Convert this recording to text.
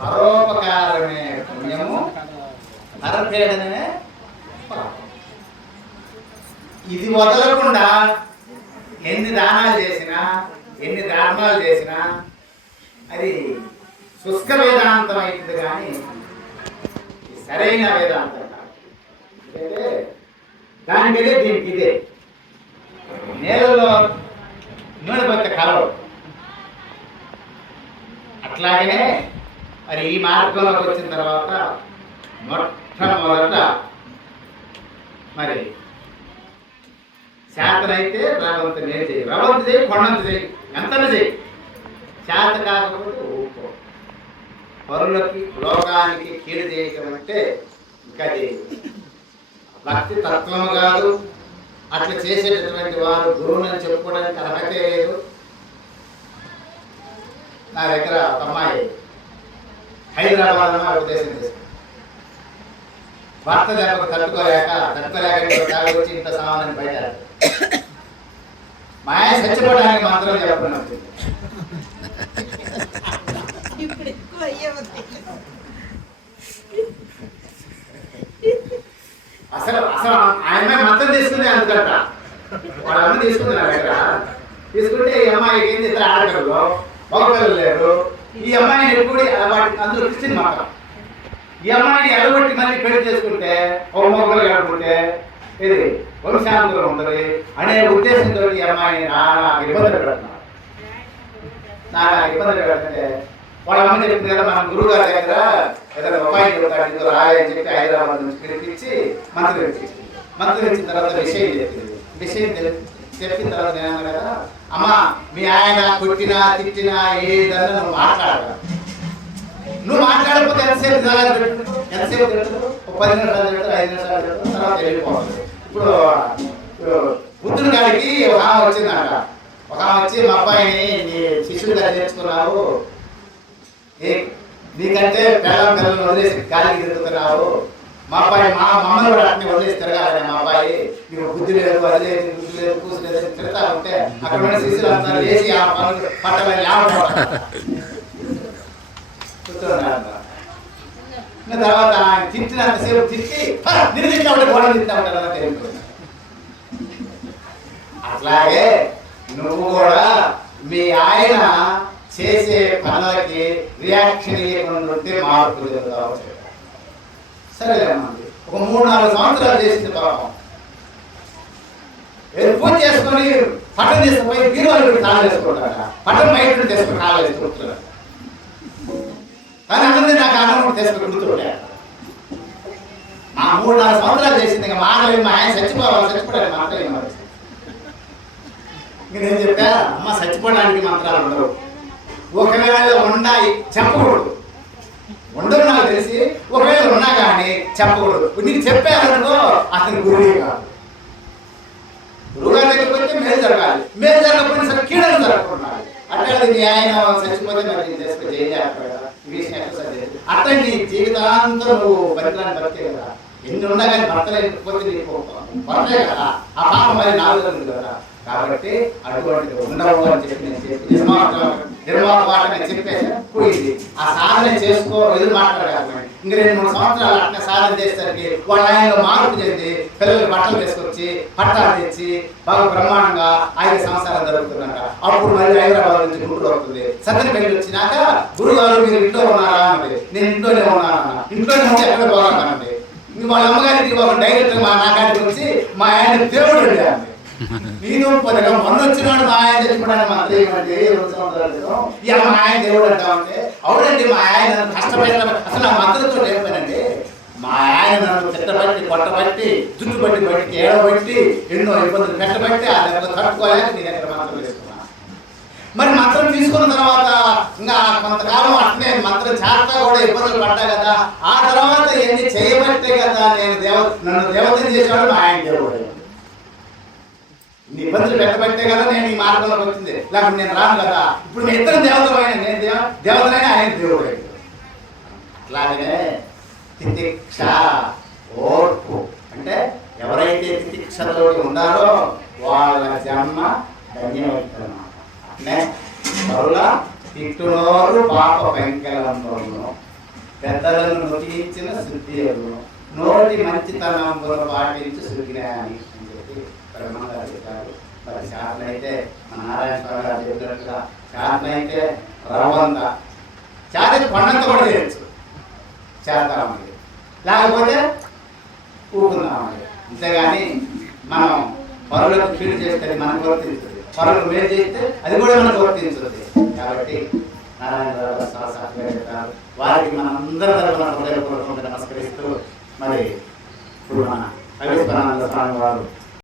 పరోపకారమే పుణ్యము, పరపీడనమే పాపం. ఇది వదలకుండా ఎన్ని దానాలు చేసినా, ఎన్ని ధర్మాలు చేసినా అది శుష్క వేదాంతం అవుతుంది, కానీ సరైన వేదాంతం కాదు. దానికి ఇదే, దీనికి ఇదే. నేలలో నూనె పక్క కలవు. అట్లాగనే మరి ఈ మార్గంలోకి వచ్చిన తర్వాత మొట్టమొదట మరి శాతనైతే రవంతు నేను చేయి, రవంతు చేయి, కొండంత చేయి, ఎంతను చేయి. శాత కాకపోతే ఊపో. పరులకి లోకానికి కీడు చేయటం అంటే ఇంకా అది భక్తి తత్వము కాదు. అట్లా చేసేటటువంటి వారు గురువుని చెప్పుకోవడానికి అర్హతే లేదు. నా దగ్గర ఒక అమ్మాయి హైదరాబాద్ ఉపదేశం చేసింది. భర్త దెబ్బకు తట్టుకోలేక వచ్చి ఇంత సామాన్ని బయట మా ఆయన చచ్చిపోవడానికి మాత్రం చెప్పడం అసలు అసలు ఆయన మొత్తం తీసుకుంది. అందుకంట వాళ్ళ అమ్మ తీసుకుంది నా దగ్గర. తీసుకుంటే ఈ అమ్మాయికి ఏం చేస్తారు, ఆడపిల్లలు మగపిల్లలు లేరు. ఈ అమ్మాయిని ఎప్పుడు అందులో క్రిస్టియన్ మాత్రం ఈ అమ్మాయిని ఎడగొట్టి మళ్ళీ పెళ్లి చేసుకుంటే ఒక మొక్కలు కడుకుంటే ఇది వంశాంతరం ఉంటుంది అనే ఉద్దేశంతో ఈ అమ్మాయిని నాకు ఇబ్బందులు పెడుతున్నారు. పెడుతుంటే వాళ్ళ అమ్మ చెప్పింది కదా, మన గురువు గారి దగ్గర ఏదైనా ఉపాయం చెప్తాడు రాయని చెప్పి హైదరాబాద్ నుంచి పిలిపించి మంత్రి వచ్చిన తర్వాత విషయం చెప్పింది. విషయం చెప్పిన తర్వాత నేను కదా, అమ్మ మీ ఆయన కొట్టినా తిట్టినా ఏదన్నా నువ్వు మాట్లాడగా, నువ్వు మాట్లాడకపోతే ఎంతసేపు తిడతాడు, 10 నిమిషాలు తిడతాడు, 5 నిమిషాలు తిడతాడు, తర్వాత వెళ్ళిపోవాలి. ఇప్పుడు బుద్ధుడి గారికి ఒక ఆమె వచ్చిందంట. ఒక ఆమె వచ్చి మా అబ్బాయిని నీ శిష్యుడిగా చేర్చుకున్నావు, నీకంటే పిల్లలను వదిలేసి గాలికి తిరుగుతున్నావు, మా అబ్బాయి మా మమ్మల్ని కూడా అట్నే వదిలేసి తిరగాలి, మా అబ్బాయి నీకు బుద్ధి లేదు, వదిలేదు, బుద్ధి లేదు, కూసు లేదు తిడతా ఉంటే అక్కడ ఉన్న శిష్యులు అంతా వేసి ఆ పనులు పట్టాలని తర్వాత ఆయన తిట్టినంతసేపు తిట్టి నిరుదించినప్పుడు గోడ తిట్టినప్పుడు తెలుస్తుంది. అట్లాగే నువ్వు కూడా మీ ఆయన చేసే పనులకి రియాక్షన్ ఇవ్వకుండా ఉంటే మార్పులు జరుగుతావు. సరేలేమ్మా, ఒక 3-4 సంవత్సరాలు చేసింది పాపం. పూజ చేసుకొని పట్టం తీసుకుపోయి బీరువాళ్ళు కాలు వేసుకుంటారట, పట్టం బయట తీసుకుని కాలు వేసుకుంటున్నారు. కానీ అందరినీ నాకు అన్నం తీసుకుని గుర్తుంటే ఆ 3-4 సంవత్సరాలు చేసింది. ఇంకా మానలేదు, మా ఆయన చచ్చిపోవాలి మాత్రం నేను చెప్పా, అమ్మ చచ్చిపోవడానికి మంత్రాలు ఉండవు, ఒకవేళ ఉన్నా చెప్పకూడదు. ఉండదు నాకు తెలిసి, ఒకవేళ ఉన్నా కానీ చెప్పకూడదు. నీకు చెప్పారనుకో అతని గురువు కాదు. గురువుగారి దగ్గరికి వచ్చి మేలు జరగాలి, మేలు జరగకపోయినా సరే కీడలు జరగకున్నాడు. అట్లా నీ ఆయన చచ్చిపోతే మరి నేను చేసుకుని చేయాలి కదా, ఈ విషయం అట్లా నీ జీవితాంతం నువ్వు పరికరాన్ని బతికే కదా. ఎన్ని ఉన్నా కానీ భర్త లేకపోతే నీకు భర్తే కదా, ఆ పాప మరి నాలుగు కదా. కాబట్టి అటువంటి ఉండవు అని చెప్పి నేను చెప్పి నిర్మాణం చెప్పేసి పోయింది. ఆ సాధన చేసుకో, ఎదురు మాట్లాడాలి. ఇంక 2-3 సంవత్సరాలు అట్లా సాధన చేసేసరికి వాళ్ళ ఆయనలో మార్పు చెంది పిల్లలకి బట్టలు తీసుకొచ్చి పట్టాలు తెచ్చి బాగా బ్రహ్మాండంగా ఆయన సంసారం జరుగుతుందంట. అప్పుడు మళ్ళీ హైదరాబాద్ నుంచి గుంటూరు అవుతుంది. సత్యన పెళ్లి వచ్చినాక గురుగారు మీరు ఇంట్లో ఉన్నారా అన్నది. నేను ఇంట్లోనే ఉన్నానన్నా. ఇంట్లోనే ఉంటే ఎక్కడ పోవాలన్నది. ఇంక వాళ్ళ అమ్మగారికి డైరెక్ట్ మా నాగారికి వచ్చి మా ఆయన దేవుడు అండి నీదు పదగా మొన్న వచ్చినాడు మా ఆయన తెచ్చుకోవడానికి మాత్రం ఏమంటే 2 సంవత్సరాల క్రితం ఈ మా ఆయన దేవుడు అంటామంటే అవునండి మా ఆయన కష్టపడిన అసలు నా మంత్రంతో లేకపోయానండి. మా ఆయన నన్ను చెట్టబట్టి కొట్టబట్టి జుట్టు బట్టి ఏడబట్టి ఎన్నో ఇబ్బందులు పెట్టబట్టి ఆ దగ్గర తట్టుకోలేక నీ దగ్గర మంత్రం తీసుకున్నా. మరి మంత్రం తీసుకున్న తర్వాత ఇంకా కొంతకాలం అట్నే మంత్రం చేత కూడా ఇబ్బందులు పడ్డా కదా. ఆ తర్వాత ఎన్ని చేయబట్టే కదా నన్ను దేవతని చేసేవాడు మా ఆయన దేవుడు. ఇబ్బందులు పెట్టబట్టే కదా నేను ఈ మార్గంలోకి వచ్చింది, లేకపోతే నేను రాను కదా. ఇప్పుడు మీ ఇద్దరు దేవతలైన, నేను దేవతలైన ఆయన దేవుడు. అట్లాగనే తితిక్ష ఓర్పు అంటే ఎవరైతే తితిక్షతో ఉండాలో వాళ్ళ జన్మ ధన్యమవుతుందన్నమాట. అంటే మరుల తిట్టునోరు పాప పెంకెలంతో పెద్దలను నొప్పించిన శుద్ధి ఎరువును, నోటి మంచితనం పాటించి శుద్ధిని అని చెప్పి బ్రహ్మంగారు చెప్పారు. మరి శాతనైతే మన నారాయణ స్వామి గారు చెప్పినట్టుగా శాతనైతే రవ్వంత చేతకి పండంత కూడా చేయొచ్చు, చేద్దామని, లేకపోతే ఊపుకుందామని. అంతేగాని మనం పరులకు కీడు చేస్తే మనకు వర్తించుతుంది, పరులకు మేలు చేస్తే అది కూడా మనకు వర్తించుతుంది. కాబట్టి నారాయణ చెప్పారు. వారికి మన అందరి తరఫున హృదయపూర్వకంగా నమస్కరిస్తూ మరి ఇప్పుడు మన అవిస్మరణానంద స్వామి వారు